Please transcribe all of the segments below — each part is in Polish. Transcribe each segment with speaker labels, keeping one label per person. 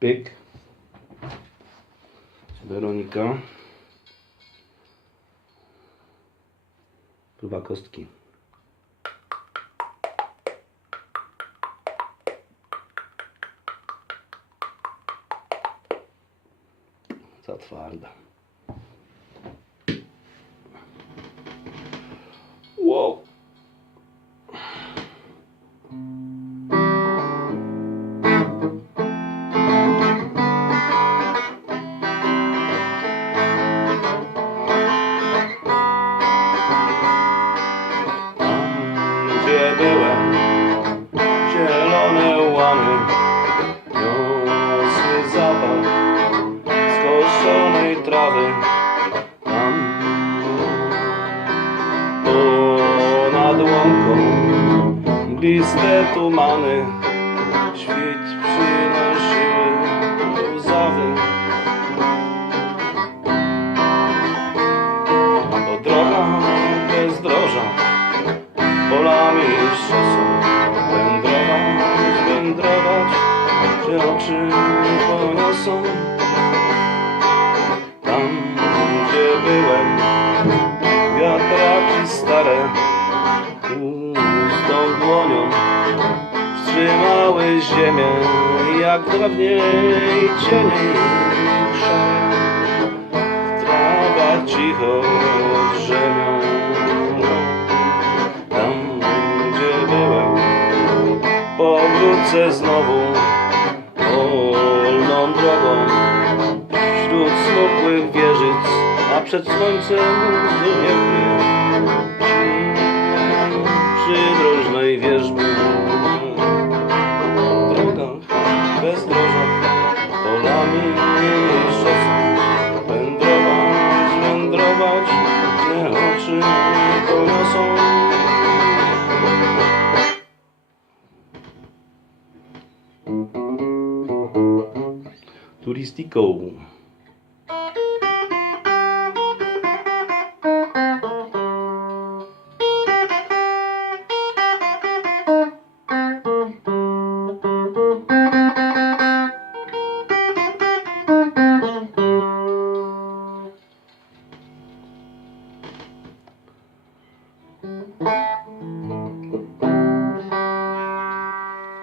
Speaker 1: Pyk. Weronika. Próba kostki. Za twarda. Bliste tumany, świt przynosiły łzawy. To droga bezdroża, polami szosą. Wędrować, wędrować, gdzie oczy poniosą? Tam, gdzie byłem, ziemię Jak dawniej cienie Trawa cicho drzemią Tam, gdzie byłem Powrócę znowu Wolną drogą. Wśród smukłych wieżyc A przed słońcem zdumiewny soy. Turístico.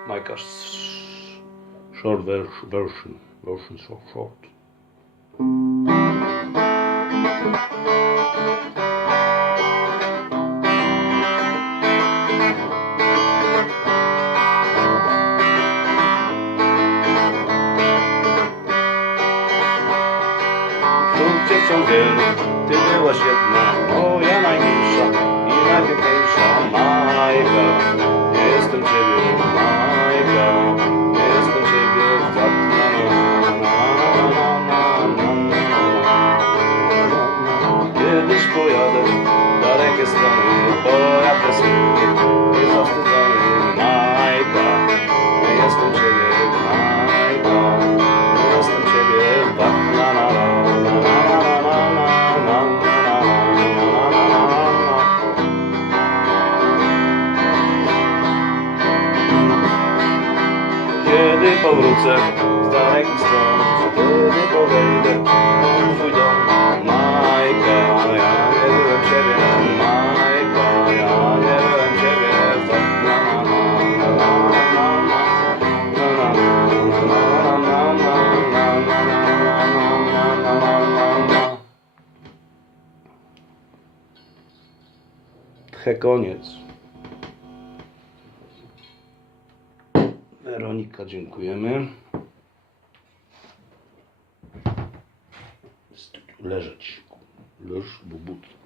Speaker 1: My a short version, version so short. Ludzie są wielu, tyle właśnie nam. O boiadas, careca estranha, boia pra cima. Kiedy powrócę z dalekich stron, kiedy powejdę w twój dom, Majka, ja nie byłem ciebie, Majka, ja nie byłem ciebie, na na na na na na na na na na Monika, dziękujemy. Leżeć. Leż, bubut.